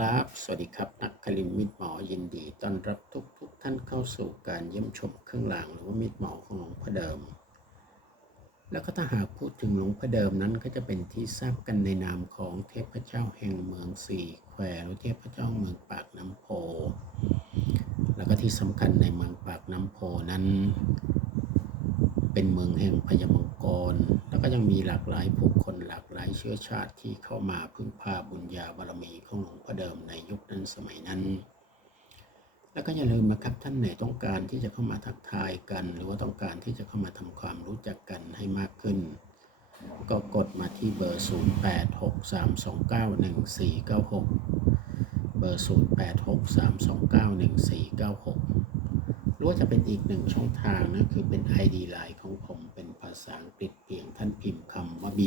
ครับ สวัสดีครับ นักคลินมิตรหมอยินดีต้อนรับทุกทุกท่านเข้าสู่การเยี่ยมชมเครื่องรางหรือว่ามิตรหมอของหลวงพ่อเดิม แล้วก็ถ้าหากพูดถึงหลวงพ่อเดิมนั้นก็จะเป็นที่ทราบกันในนามของเทพเจ้าแห่งเมืองสี่แควหรือเทพเจ้าเมืองปากน้ำโพ แล้วก็ที่สำคัญในเมืองปากน้ำโพนั้น เป็นเมืองแห่งพญามัง กร แล้วก็ยังมีหลากหลายผู้คนหลากหลายเชื้อชาติที่เข้ามาพึ่งพาบุญญาบารมีของหลวงพ่อเดิมในยุคนั้นสมัยนั้น แล้วก็อย่าลืมนะครับท่านไหนต้องการที่จะเข้ามาทักทายกัน หรือว่าต้องการที่จะเข้ามาทำความรู้จักกันให้มากขึ้น ก็กดมาที่เบอร์ 0863291496เบอร์ 0863291496 หรือว่าจะเป็นอีกหนึ่งช่องทางนะคือเป็น ID Line ของผมเป็นภาษาอังกฤษเพียงท่านพิมพ์คำว่า B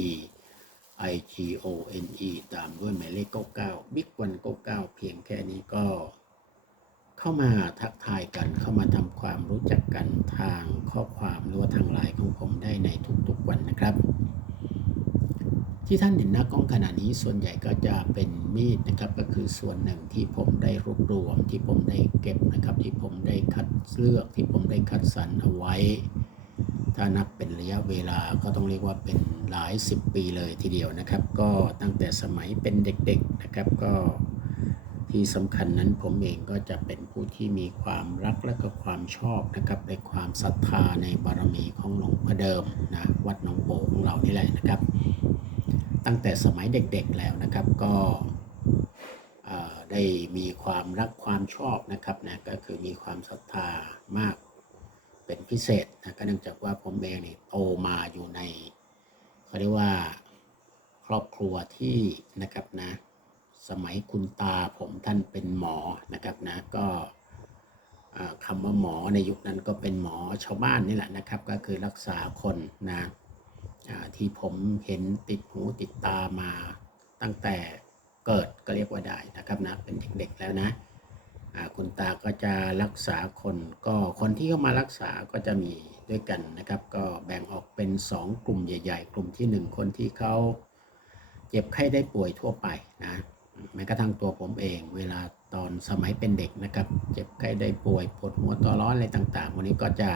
I G O N E ตามด้วยหมายเลข 99 Big One 99 เพียงแค่นี้ก็เข้ามาทักทายกันเข้ามาทำความรู้จักกันทางข้อความหรือว่าทางไลน์ของผมได้ในทุกๆวันนะครับ ที่ท่านเห็นหน้ากล้องขณะนี้ส่วนใหญ่ก็จะเป็นมีดนะครับก็คือส่วนหนึ่งที่ผมได้รวบรวม ที่ผมได้เก็บนะครับ ที่ผมได้คัดเลือกที่ผมได้คัดสรรเอาไว้ ถ้านับเป็นระยะเวลาก็ต้องเรียกว่าเป็นหลายสิบปีเลยทีเดียวนะครับ ก็ตั้งแต่สมัยเป็นเด็กๆนะครับก็ที่สำคัญนั้นผมเองก็จะเป็นผู้ที่มีความรักและก็ความชอบนะครับในความศรัทธาในบารมีของหลวงพ่อเดิมนะวัดหนองโบของเรานี่แหละนะครับ ตั้งแต่สมัยเด็กๆแล้วนะครับ ก็ได้มีความรักความชอบนะครับนะก็คือมีความศรัทธามากเป็นพิเศษนะก็เนื่องจากว่าผมเองเนี่ยโตมาอยู่ในเขาเรียกว่าครอบครัวที่นะครับนะสมัยคุณตาผมท่านเป็นหมอนะครับนะก็คำว่าหมอในยุคนั้นก็เป็นหมอชาวบ้านนี่แหละนะครับ ก็คือรักษาคนนะ ที่ผมเห็นติดหูติดตามาตั้งแต่เกิดก็เรียกว่าได้นะครับนะเป็นเด็กๆแล้วนะคุณตาก็จะรักษาคนก็คนที่เข้ามารักษาก็จะมีด้วยกันนะครับ ก็แบ่งออกเป็น 2 กลุ่มใหญ่ ๆ กลุ่มทีหนึ่1 คนที่เขาเจ็บไข้ได้ป่วยทั่วไปนะแม้กระทั่งตัวผมเองเวลาตอนสมัยเป็นเด็กนะครับ เจ็บไข้ได้ป่วยปวดหัวตัวร้อนอะไรต่างๆ วันนี้ก็จะ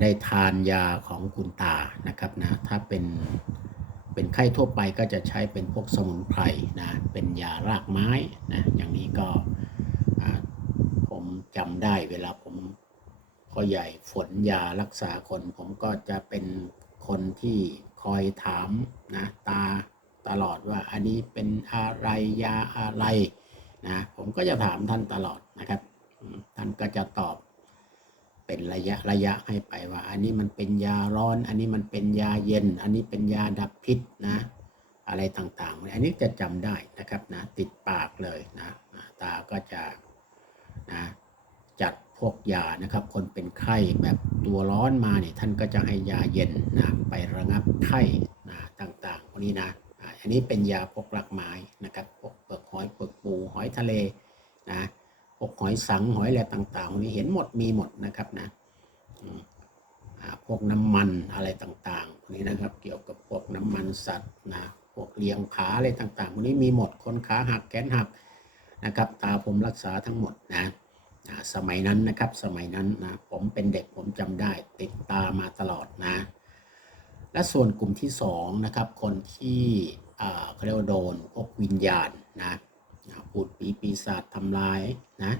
ได้ทานยาของคุณตานะครับนะถ้าเป็นเป็นไข้ทั่วไปก็จะใช้เป็นพวกสมุนไพรนะเป็นยารากไม้นะอย่างนี้ก็ผมจำได้เวลาผมพ่อใหญ่ฝนยารักษาคนผมก็จะเป็นคนที่คอยถามนะตาตลอดว่าอันนี้เป็นอะไรยาอะไรนะผมก็จะถามท่านตลอดนะครับ ท่านก็จะตอบ เป็นระยะระยะให้ไปว่า อันนี้มันเป็นยาร้อน อันนี้มันเป็นยาเย็น อันนี้เป็นยาดับพิษนะ อะไรต่างๆ อันนี้จะจำได้นะครับนะติดปากเลยนะตาก็จะนะจัดพวกยานะครับ คนเป็นไข้แบบตัวร้อนมาเนี่ยท่านก็จะให้ยาเย็นนะไประงับไข้นะต่างๆพวกนี้นะอันนี้เป็นยาพวกรากไม้นะครับพวกเปลือกหอยเปลือกปูหอยทะเลนะ หอยสังหอยอะไรต่างๆนี้เห็นหมดมีหมดนะครับนะพวกน้ำมันอะไรต่างๆนี้นะครับ เกี่ยวกับพวกน้ำมันสัตว์นะพวกเลี้ยงผาอะไรต่างๆพวกนี้มีหมดคนขาหักแขนหักนะครับตาผมรักษาทั้งหมดนะสมัยนั้นนะครับสมัยนั้นนะผมเป็นเด็กผมจำได้ติดตามาตลอดนะ และส่วนกลุ่มที่สองนะครับคนที่เขาเรียกว่าโดนพวกวิญญาณนะ พูดผีปีศาจทำร้ายนะ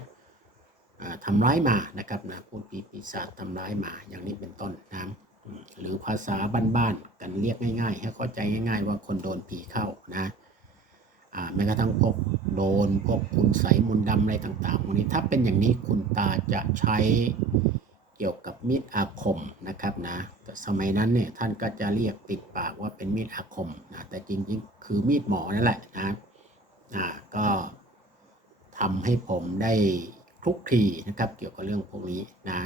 ทำร้ายมานะครับนะพูดผีปีศาจทำร้ายมาอย่างนี้เป็นต้นนะหรือภาษาบ้านๆกันเรียกง่ายๆ ให้เข้าใจง่าย ๆ ว่าคนโดนผีเข้านะแม้กระทั่งพวกโดนพวกคุณใสมนต์ดำอะไรต่างๆพวกนี้ถ้าเป็นอย่างนี้คุณตาจะใช้เกี่ยวกับมีดอาคมนะครับนะแต่สมัยนั้นเนี่ยท่านก็จะเรียกติดปากว่าเป็นมีดอาคมนะแต่จริงๆ คือมีดหมอนั่นแหละนะ อ่าก็ทำให้ผมได้คลุกคลีนะครับ เกี่ยวกับเรื่องพวกนี้นะ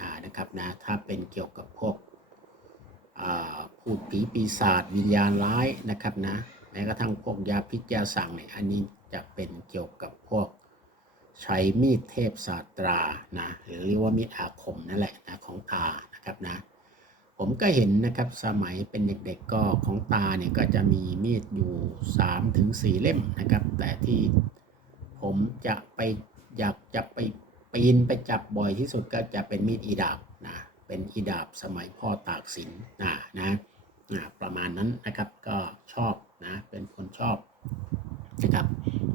อ่านะครับนะถ้าเป็นเกี่ยวกับพวกอ่าพูดผีปีศาจวิญญาณร้ายนะครับนะแม้กระทั่งพวกยาพิษยาสั่งเนี่ยอันนี้จะเป็นเกี่ยวกับพวกใช้มีดเทพศาสตรานะหรือเรียกว่ามีดอาคมนั่นแหละนะของตานะครับนะ ผมก็เห็นนะครับสมัยเป็นเด็กๆก็ของตาเนี่ยก็จะมีมีดอยู่3ถึง4เล่มนะครับ แต่ที่ผมจะไปอยากจะไปปีนไปจับบ่อยที่สุดก็จะเป็นมีดอีดาบนะเป็นอีดาบสมัยพ่อตากสินนะนะอ่าประมาณนั้นนะครับก็ชอบนะเป็นคนชอบนะครับ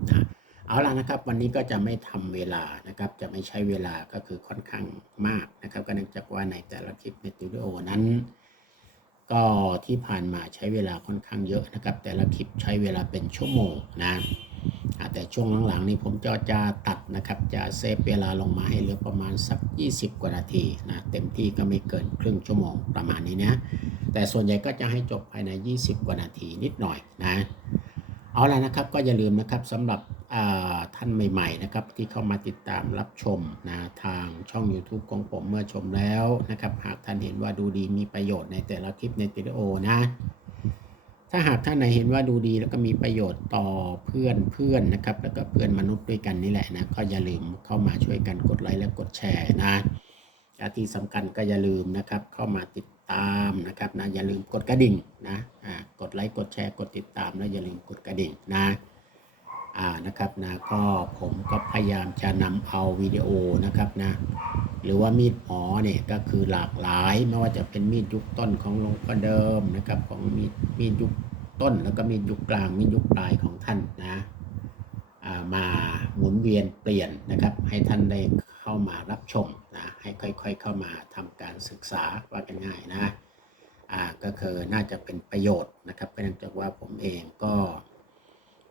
นะ เอาล่ะนะครับ วันนี้ก็จะไม่ทำเวลานะครับ จะไม่ใช้เวลาก็คือค่อนข้างมากนะครับ ก็เนื่องจากว่าในแต่ละคลิปในสตูดิโอนั้น ก็ที่ผ่านมาใช้เวลาค่อนข้างเยอะนะครับ แต่ละคลิปใช้เวลาเป็นชั่วโมงนะแต่ช่วงหลังๆนี้ผมจะจะตัดนะครับ จะเซฟเวลาลงมาให้เหลือประมาณสัก 20 กว่านาทีนะเต็มที่ก็ไม่เกินครึ่งชั่วโมงประมาณนี้นะแต่ส่วนใหญ่ก็จะให้จบภายใน 20 กว่านาทีนิดหน่อยนะเอาละนะครับก็อย่าลืมนะครับสำหรับ ท่านใหม่ๆนะครับที่เข้ามาติดตามรับชมนะทางช่อง YouTube ของผมเมื่อชมแล้วนะครับ หากท่านเห็นว่าดูดีมีประโยชน์ในแต่ละคลิปในวิดีโอนะ ถ้าหากท่านไหนเห็นว่าดูดีแล้วก็มีประโยชน์ต่อเพื่อนเพื่อนนะครับ แล้วก็เพื่อนมนุษย์ด้วยกันนี่แหละนะก็อย่าลืมเข้ามาช่วยกันกดไลค์และกดแชร์นะที่สำคัญก็อย่าลืมนะครับ เข้ามาติดตามนะครับนะอย่าลืมกดกระดิ่งนะกดไลค์กดแชร์กดติดตามแล้วอย่าลืมกดกระดิ่งนะ อ่านะครับนะก็ผมก็พยายามจะนำเอาวิดีโอนะครับนะหรือว่ามีดหมอเนี่ยก็คือหลากหลายไม่ว่าจะเป็นมีดยุคต้นของหลวงพ่อเดิมนะครับของมีดมีดยุคต้นแล้วก็มีดยุคกลางมีดยุคปลายของท่านนะมาหมุนเวียนเปลี่ยนนะครับ ให้ท่านได้เข้ามารับชมนะให้ค่อยๆเข้ามาทำการศึกษาว่ากันง่ายนะอ่าก็คือน่าจะเป็นประโยชน์นะครับเนื่องจากว่าผมเองก็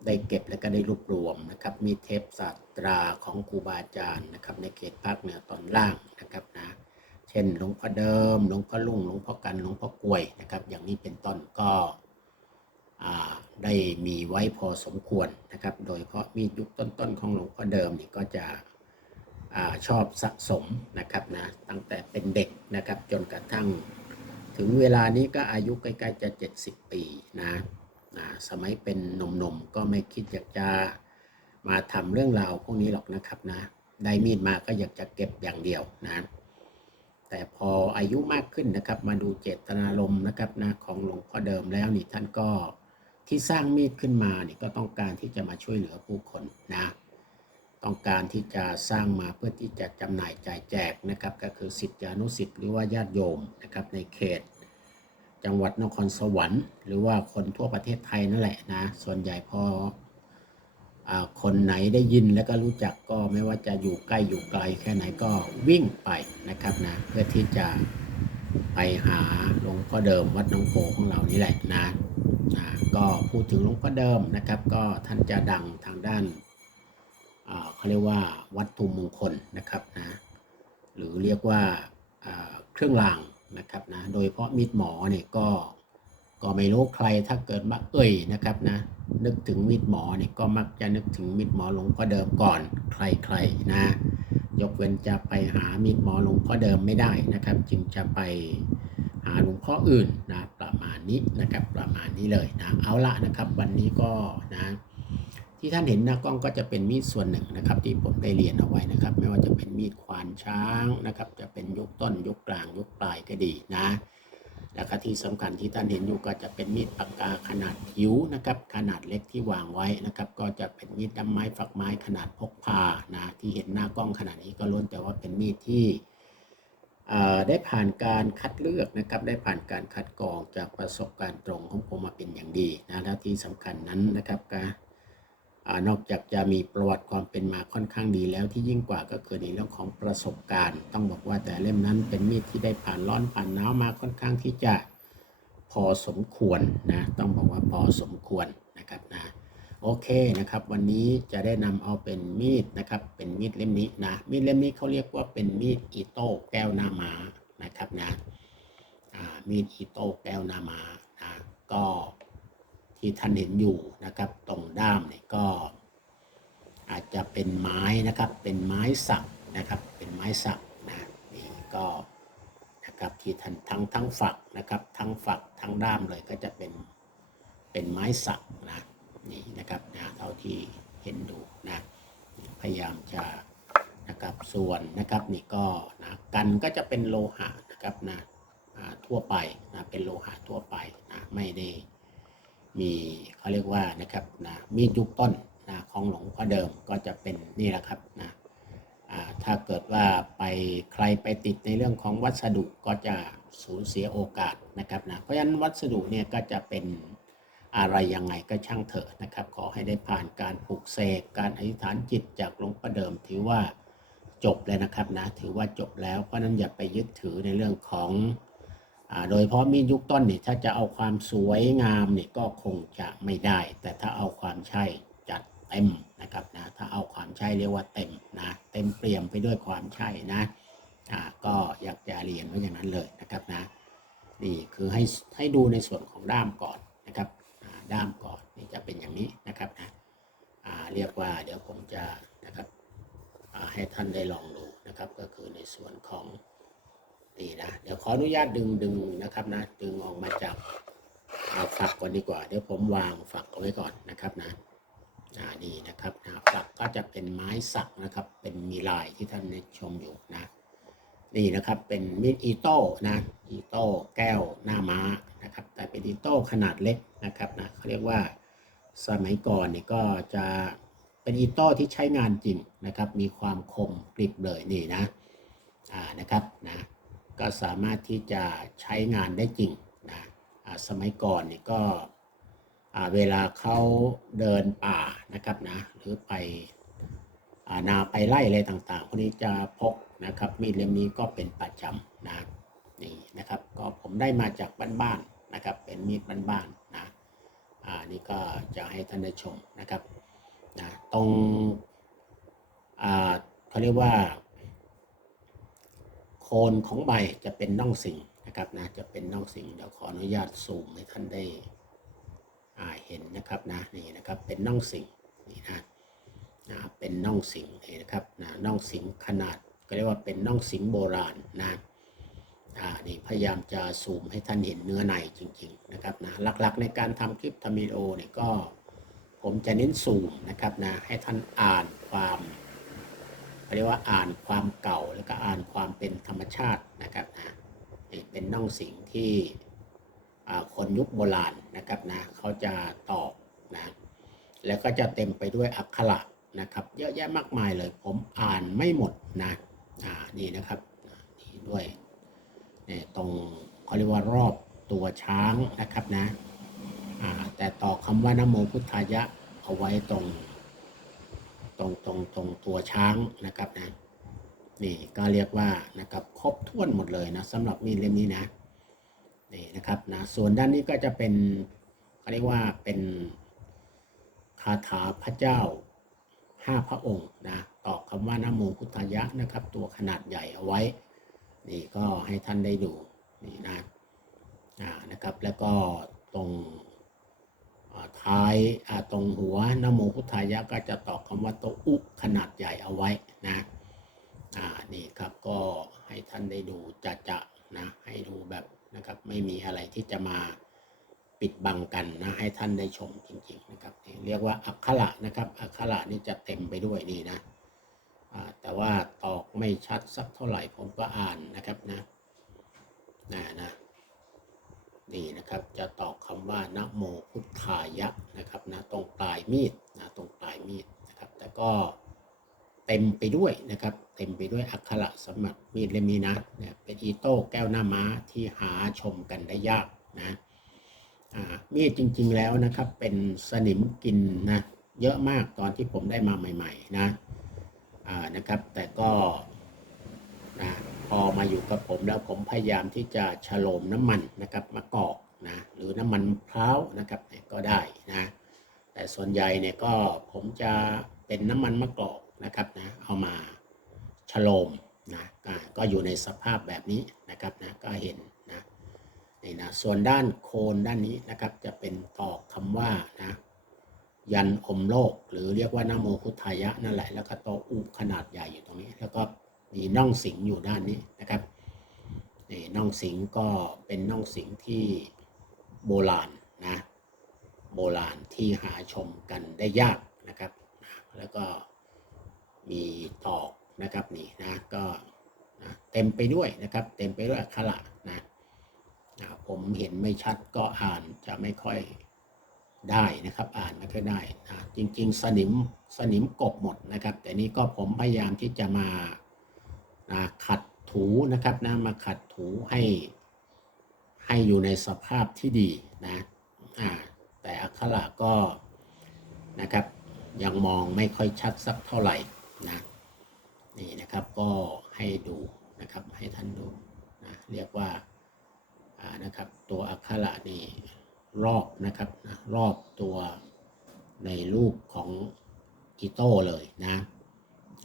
ได้เก็บและก็ได้รวบรวมนะครับ มีเทปศาสตราของครูบาอาจารย์นะครับ ในเขตภาคเหนือตอนล่างนะครับนะ เช่นหลวงพ่อเดิม หลวงพ่อลุงหลวงพ่อกันหลวงพ่อกล้วยนะครับ อย่างนี้เป็นต้นก็ได้มีไว้พอสมควรนะครับ โดยเฉพาะมียุคต้นๆของหลวงพ่อเดิมนี่ก็จะอชอบสะสมนะครับนะตั้งแต่เป็นเด็กนะครับจนกระทั่ง ถึงเวลานี้ก็อายุใกล้ๆจะ 70 ปีนะ สมัยเป็นหนุ่มๆก็ไม่คิดอยากจะมาทำเรื่องราวพวกนี้หรอกนะครับนะได้มีดมาก็อยากจะเก็บอย่างเดียวนะแต่พออายุมากขึ้นนะครับ มาดูเจตนารมณ์นะครับนะของหลวงพ่อเดิมแล้วนี่ท่านก็ที่สร้างมีดขึ้นมานี่ก็ต้องการที่จะมาช่วยเหลือผู้คนนะต้องการที่จะสร้างมาเพื่อที่จะจำหน่ายจ่ายแจกนะครับ ก็คือสิทธิอนุสิทธิ์หรือว่าญาติโยมนะครับในเขต จังหวัดนครสวรรค์ หรือว่าคนทั่วประเทศไทยนั่นแหละนะ ส่วนใหญ่พออคนไหนได้ยินแล้วก็รู้จักก็ไม่ว่าจะอยู่ใกล้อยู่ไกลแค่ไหนก็วิ่งไปนะครับนะเพื่อที่จะไปหาหลวงพ่อเดิมวัดหนองโพของเรานี่แหละนะนะก็พูดถึงหลวงพ่อเดิมนะครับ ก็ท่านจะดังทางด้านเขาเรียกว่าวัตถุมงคลนะครับนะหรือเรียกว่าอ่าเครื่องราง นะครับนะโดยเฉพาะมีดหมอเนี่ยก็ก็ไม่รู้ใครถ้าเกิดมาเอ่ยนะครับนะนึกถึงมีดหมอเนี่ยก็มักจะนึกถึงมีดหมอหลวงพ่อเดิมก่อนใครๆนะยกเว้นจะไปหามีดหมอหลวงพ่อเดิมไม่ได้นะครับ จึงจะไปหาหลวงพ่ออื่นนะประมาณนี้นะครับประมาณนี้เลยนะเอาละนะครับ วันนี้ก็นะ ที่ท่านเห็นหน้ากล้องก็จะเป็นมีดส่วนหนึ่งนะครับ ที่ผมได้เรียนเอาไว้นะครับ ไม่ว่าจะเป็นมีดควานช้างนะครับ จะเป็นยุคต้นยุคกลางยุคปลายก็ดีนะ แล้วก็ที่สำคัญที่ท่านเห็นอยู่ก็จะเป็นมีดปากกาขนาดผิวนะครับ ขนาดเล็กที่วางไว้นะครับ ก็จะเป็นมีดดำไม้ฝักไม้ขนาดพกพานะที่เห็นหน้ากล้องขนาดนี้ก็ล้วนแต่ว่าเป็นมีดที่ได้ผ่านการคัดเลือกนะครับ ได้ผ่านการคัดกรองจากประสบการณ์ตรงของผมมาเป็นอย่างดีนะและที่สำคัญนั้นนะครับก็ อนอกจากจะมีประวัติความเป็นมาค่อนข้างดีแล้วที่ยิ่งกว่าก็คือในเรื่องของประสบการณ์ ต้องบอกว่าแต่เล่มนั้นเป็นมีดที่ได้ผ่านร้อนผ่านหนาวมาค่อนข้างที่จะพอสมควรนะต้องบอกว่าพอสมควรนะครับนะโอเคนะครับ วันนี้จะได้นำเอาเป็นมีดนะครับ เป็นมีดเล่มนี้นะมีดเล่มนี้เขาเรียกว่าเป็นมีดอิโต้แก้วหน้าม้านะครับนะมีดอิโต้แก้วหน้าม้านะก็ ที่ท่านเห็นอยู่นะครับ ตรงด้ามเนี่ยก็ อาจจะเป็นไม้นะครับ เป็นไม้สักนะครับ เป็นไม้สักนะนี่ก็นะครับที่ทันทั้งทั้งฝักนะครับ ทั้งฝักทั้งด้ามเลยก็จะเป็นเป็นไม้สักนะนี่นะครับนะเท่าที่เห็นดูนะพยายามจะนะครับส่วนนะครับนี่ก็นะกันก็จะเป็นโลหะนะครับนะทั่วไปนะเป็นโลหะทั่วไปนะไม่ได้ มีเขาเรียกว่านะครับนะมีดยุคต้นนะของหลวงพ่อเดิมก็จะเป็นนี่แหละครับนะถ้าเกิดว่าไปใครไปติดในเรื่องของวัสดุก็จะสูญเสียโอกาสนะครับนะเพราะฉะนั้นวัสดุเนี่ยก็จะเป็นอะไรยังไงก็ช่างเถอะนะครับ ขอให้ได้ผ่านการปลุกเสกการอธิษฐานจิตจากหลวงพ่อเดิมถือว่าจบเลยนะครับนะถือว่าจบแล้วเพราะนั้นอย่าไปยึดถือในเรื่องของ โดยเฉพาะมีดยุคต้นเนี่ยถ้าจะเอาความสวยงามเนี่ยก็คงจะไม่ได้ แต่ถ้าเอาความใช่จัดเต็มนะครับนะถ้าเอาความใช่เรียกว่าเต็มนะเต็มเปี่ยมไปด้วยความใช่นะอ่าก็อยากจะเรียนไว้อย่างนั้นเลยนะครับนะนี่คือให้ให้ดูในส่วนของด้ามก่อนนะครับด้ามก่อนนี่จะเป็นอย่างนี้นะครับนะอ่าเรียกว่าเดี๋ยวผมจะนะครับอ่าให้ท่านได้ลองดูนะครับก็คือในส่วนของ นี่นะเดี๋ยวขออนุญาตดึงดึงนะครับนะ ดึงออกมาจากอ่าฝักก่อนดีกว่า เดี๋ยวผมวางฝักเอาไว้ก่อนนะครับนะอ่านี่นะครับนะฝักก็จะเป็นไม้สักนะครับ เป็นมีลายที่ท่านได้ชมอยู่นะ นี่นะครับเป็นมีดอีโต้นะอีโต้แก้วหน้าม้านะครับ แต่เป็นอีโต้ขนาดเล็กนะครับนะเขาเรียกว่าสมัยก่อนนี่ก็จะเป็นอีโต้ที่ใช้งานจริงนะครับ มีความคมกริบเลยนี่นะอ่านะครับนะ ก็สามารถที่จะใช้งานได้จริงนะสมัยก่อนนี่ก็เวลาเขาเดินป่านะครับนะหรือไปอานาไปไล่อะไรต่างๆพวกนี้จะพกนะครับมีดเล่มนี้ก็เป็นประจำนะนี่นะครับก็ผมได้มาจากบ้านๆนะครับเป็นมีดบ้านๆนะอ่านี่ก็จะให้ท่านได้ชมนะครับนะตรงอ่าเขาเรียกว่า โคนของใบจะเป็นน่องสิงนะครับนะจะเป็นน่องสิงเดี๋ยวขออนุญาตซูมให้ท่านได้อ่าเห็นนะครับนะนี่นะครับเป็นน่องสิงนี่นะนะเป็นน่องสิงนี่นะครับนะน่องสิงขนาดก็เรียกว่าเป็นน่องสิงโบราณนะอ่านี่พยายามจะซูมให้ท่านเห็นเนื้อในจริง ๆ นะครับนะหลักๆ ในการทำคลิปทำวิดีโอเนี่ยก็ ผมจะเน้นซูมนะครับนะให้ท่านอ่านความ เรียกว่าอ่านความเก่าแล้วก็อ่านความเป็นธรรมชาตินะครับนะนี่เป็นน่องสิงที่คนยุคโบราณนะครับนะเขาจะตอบนะแล้วก็จะเต็มไปด้วยอักขระนะครับ เยอะแยะมากมายเลย ผมอ่านไม่หมดนะอ่านี่นะครับนี่ด้วยนี่ตรงเขาเรียกว่ารอบตัวช้างนะครับนะอ่าแต่ต่อคำว่านโมพุทธายะเอาไว้ตรง ตรงตรงตรงตัวช้างนะครับนะนี่ก็เรียกว่านะครับครบถ้วนหมดเลยนะสำหรับมีดเล่มนี้นะนี่นะครับนะส่วนด้านนี้ก็จะเป็นเขาเรียกว่าเป็นคาถาพระเจ้าห้าพระองค์นะตอกคำว่านโมพุทธายะนะครับ ตัวขนาดใหญ่เอาไว้ นี่ก็ให้ท่านได้ดูนี่นะอ่านะครับแล้วก็ตรง ท้ายาตรงหัวนโมพุทธายะก็จะตอกคำว่าโตอุขนาดใหญ่เอาไว้นะอ่านี่ครับก็ให้ท่านได้ดูจะจะนะให้ดูแบบนะครับไม่มีอะไรที่จะมาปิดบังกันนะให้ท่านได้ชมจริงๆนะครับเรียกว่าอักขระนะครับอักขระนี่จะเต็มไปด้วยนี่นะแต่ว่าตอกไม่ชัดสักเท่าไหร่ผมก็อ่านนะครับนะนะนะ นี่นะครับจะตอกคำว่านะโมพุทธายะนะครับนะตรงปลายมีดนะตรงปลายมีดนะครับแต่ก็เต็มไปด้วยนะครับ เต็มไปด้วยอักขระสำหรับมีดเลมีนะเนี่ยเป็นอีโต้แก้วหน้าม้าที่หาชมกันได้ยากนะอ่ามีดจริงๆแล้วนะครับเป็นสนิมกินนะเยอะมากตอนที่ผมได้มาใหม่ ๆ นะอ่านะครับแต่ก็นะ พอมาอยู่กับผมแล้วผมพยายามที่จะฉโลมน้ำมันนะครับมากอกนะหรือน้ำมันมะพร้าวนะครับเนี่ยก็ได้นะแต่ส่วนใหญ่เนี่ยก็ผมจะเป็นน้ำมันมะกอกนะครับนะเอามาฉโลมนะก็อยู่ในสภาพแบบนี้นะครับนะก็เห็นนะนี่นะส่วนด้านโคนด้านนี้นะครับจะเป็นตอกคำว่านะยันอมโลก หรือเรียกว่านโมพุทายะนั่นแหละแล้วก็โตอุขนาดใหญ่อยู่ตรงนี้แล้วก็ มีน่องสิงอยู่ด้านนี้นะครับนี่น่องสิงก็เป็นน่องสิงที่โบราณนะโบราณที่หาชมกันได้ยากนะครับ แล้วก็มีตอกนะครับนี่นะก็นะเต็มไปด้วยนะครับ เต็มไปด้วยอักขระนะผมเห็นไม่ชัดก็อ่านจะไม่ค่อยได้นะครับ อ่านไม่ค่อยได้นะจริง ๆ สนิมสนิมกบหมดนะครับ แต่นี้ก็ผมพยายามที่จะมา ขัดถูนะครับนะมาขัดถูให้ให้อยู่ในสภาพที่ดีนะแต่อักขระก็นะครับยังมองไม่ค่อยชัดสักเท่าไหร่นะนี่นะครับก็ให้ดูนะครับให้ท่านดูนะเรียกว่าอ่านะครับตัวอักขระนี่รอบนะครับนะรอบตัวในรูปของอีโต้เลยนะ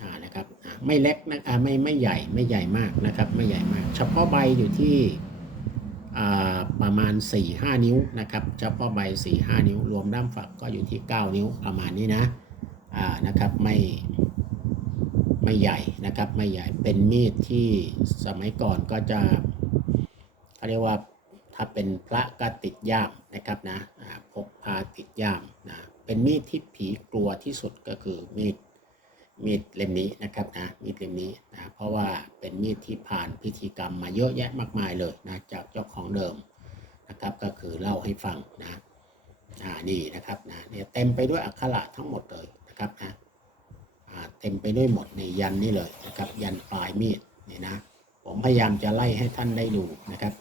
อ่านะครับไม่เล็กนะอ่าไม่ไม่ใหญ่ไม่ใหญ่มากนะครับไม่ใหญ่มาก เฉพาะใบอยู่ที่อ่าประมาณ 4-5 นิ้วนะครับเฉพาะใบ 4-5 นิ้ว รวมด้ามฝักก็อยู่ที่ 9 นิ้วประมาณนี้นะอ่านะครับไม่ไม่ใหญ่นะครับไม่ใหญ่เป็นมีดที่สมัยก่อนก็จะเขาเรียกว่าถ้าเป็นพระก็ติดย่ามนะครับนะพกพาติดย่ามนะเป็นมีดที่ผีกลัวที่สุดก็คือมีด มีดเล่มนี้นะครับนะมีดเล่มนี้นะเพราะว่าเป็นมีดที่ผ่านพิธีกรรมมาเยอะแยะมากมายเลยนะจากเจ้าของเดิมนะครับก็คือเล่าให้ฟังนะอ่านี่นะครับนะเนี่ยเต็มไปด้วยอักขระทั้งหมดเลยนะครับนะอ่าเต็มไปด้วยหมดในยันนี่เลยนะครับยันปลายมีดนี่นะผมพยายามจะไล่ให้ท่านได้ดูนะครับ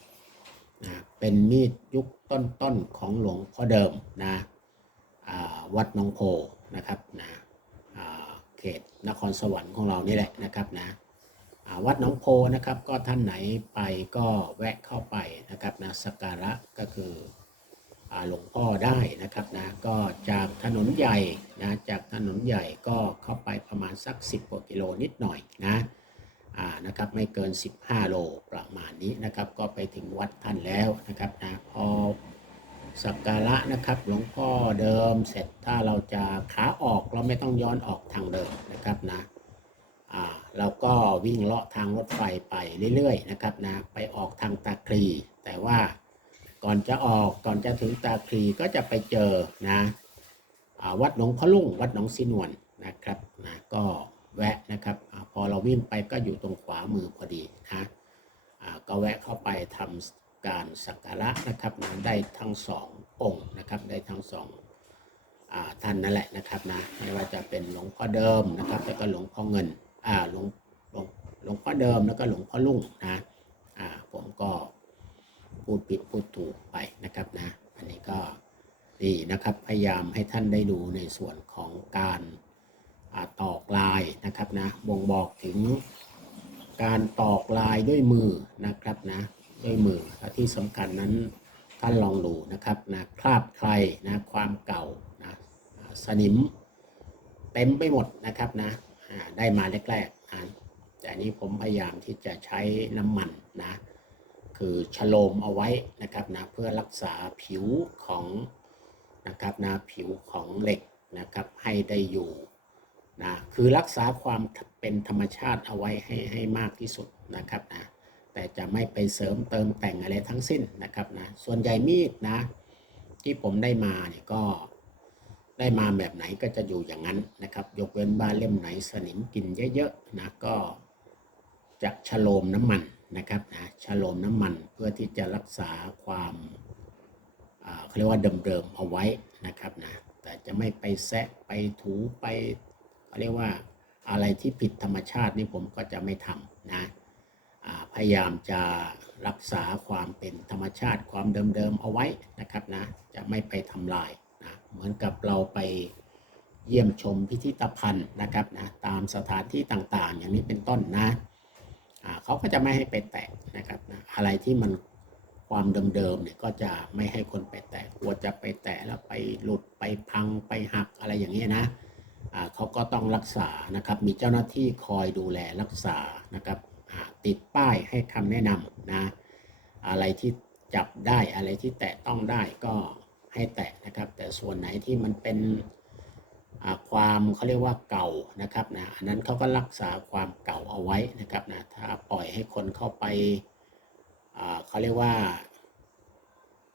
นะเป็นมีดยุคต้นๆของหลวงพ่อเดิมนะอ่าวัดนองโพนะครับนะอ่า เขตนครสวรรค์ของเรานี่แหละนะครับนะวัดหนองโพนะครับก็ท่านไหนไปก็แวะเข้าไปนะครับนะสักการะก็คืออหลวงพ่อได้นะครับนะก็จากถนนใหญ่นะจากถนนใหญ่ก็เข้าไปประมาณสัก 10กว่ากิโลนิดหน่อยนะอ่านะครับไม่เกิน 15 โลประมาณนี้นะครับ ก็ไปถึงวัดท่านแล้วนะครับนะพอ สักการะนะครับ หลวงพ่อเดิมเสร็จถ้าเราจะขาออกเราไม่ต้องย้อนออกทางเดิมนะครับนะอ่าเราก็วิ่งเลาะทางรถไฟไปเรื่อยๆนะครับนะไปออกทางตาคลีแต่ว่าก่อนจะออกก่อนจะถึงตาคลีก็จะไปเจอนะอ่าวัดหนองพะลุ่งวัดหนองสินวนนะครับนะก็แวะนะครับอพอเราวิ่งไปก็อยู่ตรงขวามือพอดีนะอ่าก็แวะเข้าไปทำ การสักการะนะครับนะได้ทั้งสององค์นะครับได้ทั้งสองท่านนั่นแหละนะครับนะไม่ว่าจะเป็นหลวงพ่อเดิมนะครับแล้วก็หลวงพ่อเงินอ่าหลวงหลวงหลวงพ่อเดิมแล้วก็หลวงพ่อลุ่งนะอ่าผมก็พูดผิดพูดถูกไปนะครับนะอันนี้ก็ดีนะครับพยายามให้ท่านได้ดูในส่วนของการอาตอกลายนะครับนะบ่งบอกถึงการตอกลายด้วยมือนะครับนะ ด้วยมือและที่สำคัญนั้นท่านลองดูนะครับนะคราบใครนะความเก่านะสนิมเต็มไปหมดนะครับนะได้มาแรกๆนะแต่นนี้ผมพยายามที่จะใช้น้ำมันนะคือฉโลมเอาไว้นะครับนะเพื่อรักษาผิวของนะครับนะผิวของเหล็กนะครับให้ได้อยู่นะคือรักษาความเป็นธรรมชาติเอาไว้ให้ให้มากที่สุดนะครับนะ แต่จะไม่ไปเสริมเติมแต่งอะไรทั้งสิ้นนะครับนะส่วนใหญ่มีดนะ ที่ผมได้มาเนี่ยก็ได้มาแบบไหนก็จะอยู่อย่างนั้นนะครับ ยกเว้นบ้านเล่มไหนสนิมกินเยอะๆนะก็จะฉโลมน้ำมันนะครับนะฉโลมน้ำมันเพื่อที่จะรักษาความอ่าเขาเรียกว่าเดิมๆเอาไว้นะครับนะแต่จะไม่ไปแซะไปถูไปเขาเรียกว่าอะไรที่ผิดธรรมชาตินี่ผมก็จะไม่ทำนะ พยายามจะรักษาความเป็นธรรมชาติความเดิมๆเอาไว้นะครับนะจะไม่ไปทำลายนะเหมือนกับเราไปเยี่ยมชมพิพิธภัณฑ์นะครับนะตามสถานที่ต่างๆ อย่างนี้เป็นต้นนะเขาก็จะไม่ให้ไปแตะนะครับนะอะไรที่มันความเดิมๆเนี่ยก็จะไม่ให้คนไปแตะกลัวจะไปแตะแล้วไปหลุดไปพังไปหักอะไรอย่างนี้นะเขาก็ต้องรักษานะครับมีเจ้าหน้าที่คอยดูแลรักษานะครับ ติดป้ายให้คำแนะนำนะ อะไรที่จับได้อะไรที่แตะต้องได้ก็ให้แตะนะครับ แต่ส่วนไหนที่มันเป็นความเขาเรียกว่าเก่านะครับนะอันนั้นเขาก็รักษาความเก่าเอาไว้นะครับนะถ้าปล่อยให้คนเข้าไปเขาเรียกว่า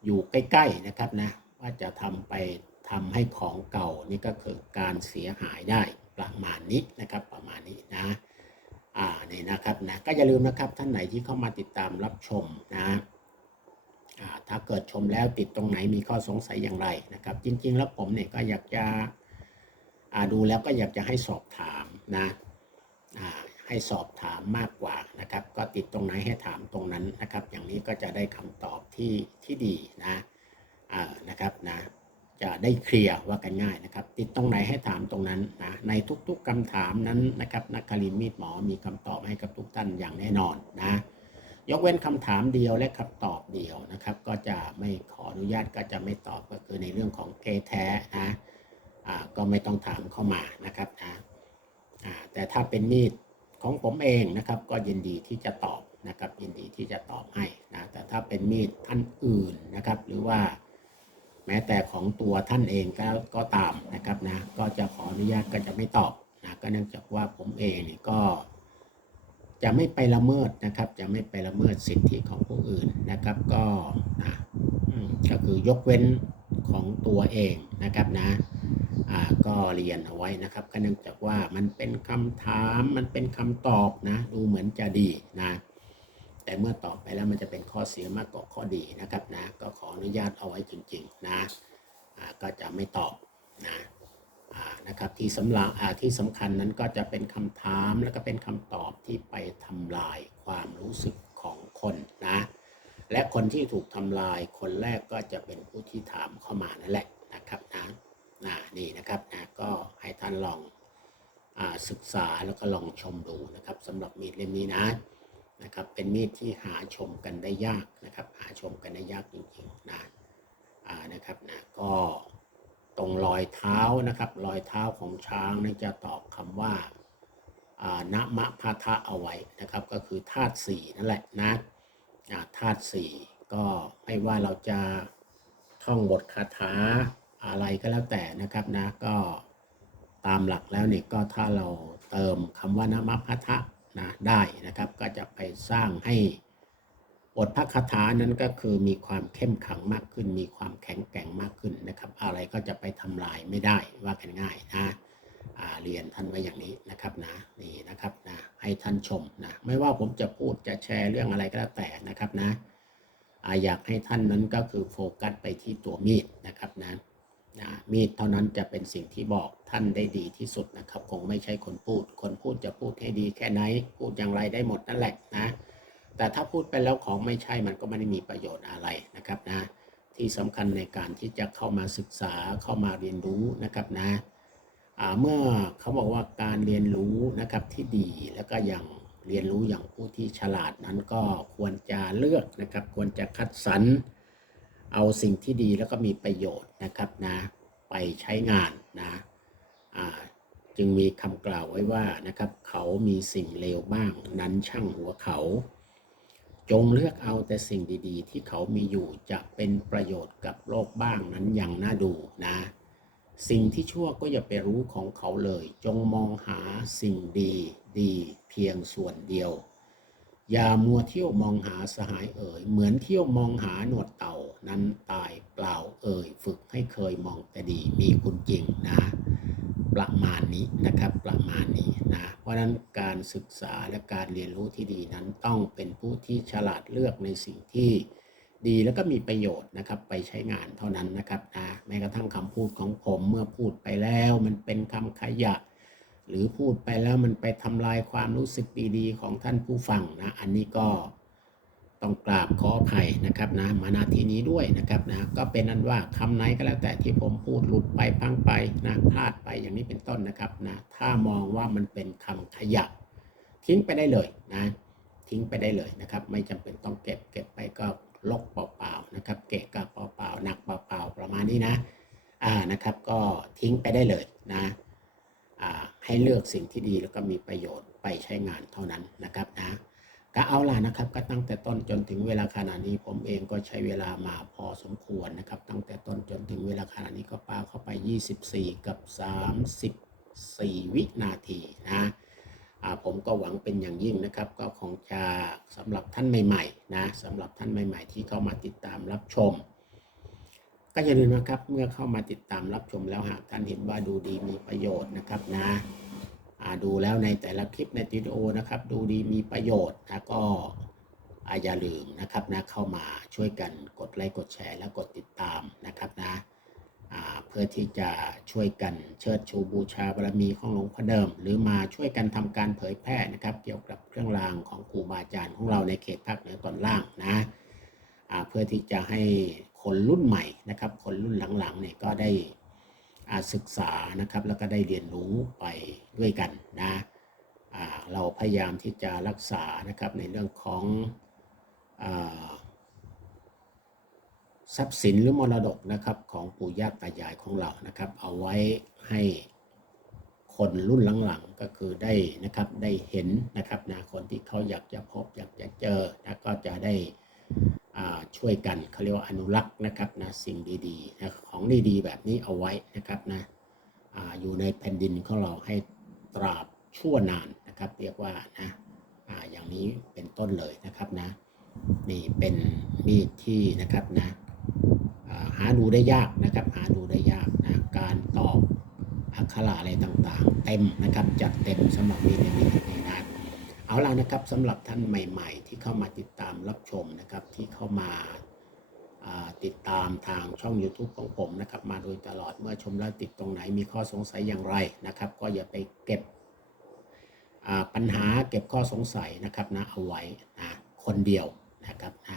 อยู่ใกล้ๆนะครับนะว่าจะทำไปทำให้ของเก่านี่ก็คือการเสียหายได้ประมาณนี้นะครับประมาณนี้นะ อ่านี่นะครับนะก็อย่าลืมนะครับท่านไหนที่เข้ามาติดตามรับชมนะอ่าถ้าเกิดชมแล้วติดตรงไหนมีข้อสงสัยอย่างไรนะครับ จริง ๆ แล้วผมเนี่ยก็อยากจะอ่าดูแล้วก็อยากจะให้สอบถามนะอ่าให้สอบถามมากกว่านะครับ ก็ติดตรงไหนให้ถามตรงนั้นนะครับ อย่างนี้ก็จะได้คำตอบที่ที่ดีนะอ่านะครับนะ จะได้เคลียร์ว่ากันง่ายนะครับ ติดตรงไหนให้ถามตรงนั้นนะในทุกๆคำถามนั้นนะครับนักคารินมีดหมอมีคำตอบให้กับทุกท่านอย่างแน่นอนนะยกเว้นคำถามเดียวและคำตอบเดียวนะครับ ก็จะไม่ขออนุญาตก็จะไม่ตอบก็คือในเรื่องของเกแท้นะอ่าก็ไม่ต้องถามเข้ามานะครับนะอ่าแต่ถ้าเป็นมีดของผมเองนะครับ ก็ยินดีที่จะตอบนะครับยินดีที่จะตอบให้นะแต่ถ้าเป็นมีดท่านอื่นนะครับ หรือว่า แม้แต่ของตัวท่านเองก็ก็ตามนะครับนะก็จะขออนุญาตก็จะไม่ตอบนะก็เนื่องจากว่าผมเองเนี่ยก็จะไม่ไปละเมิดนะครับ จะไม่ไปละเมิดสิทธิของผู้อื่นนะครับ ก็นะอืมก็คือยกเว้นของตัวเองนะครับนะอ่าก็เรียนเอาไว้นะครับ ก็เนื่องจากว่ามันเป็นคำถามมันเป็นคำตอบนะ ดูเหมือนจะดีนะ แต่เมื่อตอบไปแล้วมันจะเป็นข้อเสียมากกว่าข้อดีนะครับนะก็ขออนุญาตเอาไว้จริงๆนะก็จะไม่ตอบนะนะครับที่สำหรับอ่าที่สำคัญนั้นก็จะเป็นคำถามแล้วก็เป็นคำตอบที่ไปทำลายความรู้สึกของคนนะและคนที่ถูกทำลายคนแรกก็จะเป็นผู้ที่ถามเข้ามานั่นแหละนะครับนะนะนี่นะครับนะก็ให้ท่านลองอศึกษาแล้วก็ลองชมดูนะครับสำหรับมีดเล่มนี้นะ นะครับ เป็นมีดที่หาชมกันได้ยากนะครับ หาชมกันได้ยากจริงๆนะนะครับนะก็ตรงรอยเท้านะครับ รอยเท้าของช้างนี่จะตอบคำว่าอ่านะมะพะทะเอาไว้นะครับ ก็คือธาตุสี่นั่นแหละนะธาตุสี่ก็ไม่ว่าเราจะท่องบทคาถาอะไรก็แล้วแต่นะครับนะก็ตามหลักแล้วเนี่ยก็ถ้าเราเติมคำว่านะมะพะทะ นะได้นะครับก็จะไปสร้างให้บทพระคาถานั้นก็คือมีความเข้มขังมากขึ้น มีความแข็งแกร่งมากขึ้นนะครับ อะไรก็จะไปทำลายไม่ได้ว่ากันง่ายนะเรียนท่านไว้อย่างนี้นะครับนะนี่นะครับนะให้ท่านชมนะไม่ว่าผมจะพูดจะแชร์เรื่องอะไรก็แล้วแต่นะครับนะอยากให้ท่านนั้นก็คือโฟกัสไปที่ตัวมีดนะครับนะ นะมีดเท่านั้นจะเป็นสิ่งที่บอกท่านได้ดีที่สุดนะครับ คงไม่ใช่คนพูด คนพูดจะพูดให้ดีแค่ไหน พูดอย่างไรได้หมดนั่นแหละนะ แต่ถ้าพูดไปแล้วของไม่ใช่มันก็ไม่ได้มีประโยชน์อะไรนะครับนะ ที่สำคัญในการที่จะเข้ามาศึกษาเข้ามาเรียนรู้นะครับนะเมื่อเขาบอกว่าการเรียนรู้นะครับที่ดีแล้วก็อย่างเรียนรู้อย่างผู้ที่ฉลาดนั้นก็ควรจะเลือกนะครับ ควรจะคัดสรร เอาสิ่งที่ดีแล้วก็มีประโยชน์นะครับนะไปใช้งานนะจึงมีคำกล่าวไว้ว่านะครับ เขามีสิ่งเลวบ้าง นั้นช่างหัวเขา จงเลือกเอาแต่สิ่งดีๆ ที่เขามีอยู่จะเป็นประโยชน์กับโลกบ้างนั้นอย่างน่าดูนะ สิ่งที่ชั่วก็อย่าไปรู้ของเขาเลย จงมองหาสิ่งดีดีเพียงส่วนเดียว อย่ามัวเที่ยวมองหาสหายเอ่ย เหมือนเที่ยวมองหาหนวดเต่านั้นตายเปล่าเอ่ย ฝึกให้เคยมองแต่ดีมีคุณจริงนะ ประมาณนี้นะครับประมาณนี้นะ เพราะนั้นการศึกษาและการเรียนรู้ที่ดีนั้นต้องเป็นผู้ที่ฉลาดเลือกในสิ่งที่ดีแล้วก็มีประโยชน์นะครับไปใช้งานเท่านั้นนะครับนะแม้กระทั่งคำพูดของผมเมื่อพูดไปแล้ว มันเป็นคำขยะ หรือพูดไปแล้วมันไปทำลายความรู้สึกดีๆของท่านผู้ฟังนะ อันนี้ก็ต้องกราบขออภัยนะครับนะ มาณที่นี้ด้วยนะครับนะ ก็เป็นอันว่าคำไหนก็แล้วแต่ที่ผมพูดหลุดไปพังไปนะพลาดไปอย่างนี้เป็นต้นนะครับนะ ถ้ามองว่ามันเป็นคำขยะทิ้งไปได้เลยนะ ทิ้งไปได้เลยนะครับ ไม่จำเป็นต้องเก็บเก็บไปก็ลกเปล่าๆนะครับ เกะกะเปล่าๆหนักเปล่าๆประมาณนี้นะ อ่านะครับ ก็ทิ้งไปได้เลยนะ ให้เลือกสิ่งที่ดีแล้วก็มีประโยชน์ไปใช้งานเท่านั้นนะครับนะก็เอาล่ะนะครับก็ตั้งแต่ต้นจนถึงเวลาขณะนี้ผมเองก็ใช้เวลามาพอสมควรนะครับ ตั้งแต่ต้นจนถึงเวลาขณะนี้ก็ปาเข้าไป 24 กับ 34 วินาทีนะอ่าผมก็หวังเป็นอย่างยิ่งนะครับ ก็คงจะสำหรับท่านใหม่ๆนะสำหรับท่านใหม่ ๆ ที่เข้ามาติดตามรับชม ก็อย่าลืมนะครับเมื่อเข้ามาติดตามรับชมแล้วหากท่านเห็นว่าดูดีมีประโยชน์นะครับนะดูแล้วในแต่ละคลิปในวิดีโอนะครับ ดูดีมีประโยชน์นะก็อย่าลืมนะครับนะเข้ามาช่วยกันกดไลค์กดแชร์และกดติดตามนะครับนะเพื่อที่จะช่วยกันเชิดชูบูชาบารมีของหลวงพ่อเดิม หรือมาช่วยกันทำการเผยแพร่นะครับ เกี่ยวกับเครื่องรางของครูบาอาจารย์ของเราในเขตภาคเหนือตอนล่างนะเพื่อที่จะให้ คนรุ่นใหม่นะครับ คนรุ่นหลังๆเนี่ยก็ได้อาศึกษานะครับ แล้วก็ได้เรียนรู้ไปด้วยกันนะเราพยายามที่จะรักษานะครับในเรื่องของอทรัพย์สินหรือมรดกนะครับของปู่ย่าตายายของเรานะครับ เอาไว้ให้คนรุ่นหลังๆก็คือได้นะครับได้เห็นนะครับนะคนที่เขาอยากจะพบอยากจะเจอนะก็จะได้ ช่วยกันเขาเรียกว่าอนุรักษ์นะครับนะสิ่งดีๆนะของดีๆ แบบนี้เอาไว้นะครับนะออยู่ในแผ่นดินของเราให้ตราบชั่วนานนะครับ เรียกว่านะอาอย่างนี้เป็นต้นเลยนะครับนะนี่เป็นมีดที่นะครับนะาหาดูได้ยากนะครับ หาดูได้ยากนะการตอบอักขระอะไรต่างๆ เต็มนะครับจัดเต็มสำหรับมีดในมีดนี้นะ เอาล่ะนะครับสำหรับท่านใหม่ ๆ ที่เข้ามาติดตามรับชมนะครับ ที่เข้ามาติดตามทางช่อง YouTube ของผมนะครับ มาโดยตลอดเมื่อชมแล้วติดตรงไหนมีข้อสงสัยอย่างไรนะครับ ก็อย่าไปเก็บปัญหาเก็บข้อสงสัยนะครับนะเอาไว้นะคนเดียวนะครับนะ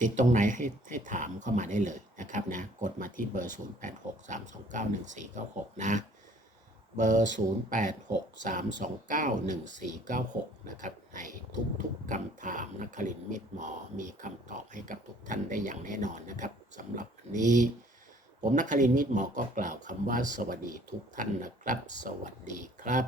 ติดตรงไหนให้ให้ถามเข้ามาได้เลยนะครับนะกดมาที่เบอร์ 0863291496 นะ เบอร์ 0863291496 นะครับ ในทุกๆคำถามนักคลินมิตรหมอมีคำตอบให้กับทุกท่านได้อย่างแน่นอนนะครับสำหรับวันนี้ ผมนักคลินมิตรหมอก็กล่าวคำว่าสวัสดีทุกท่านนะครับ สวัสดีครับ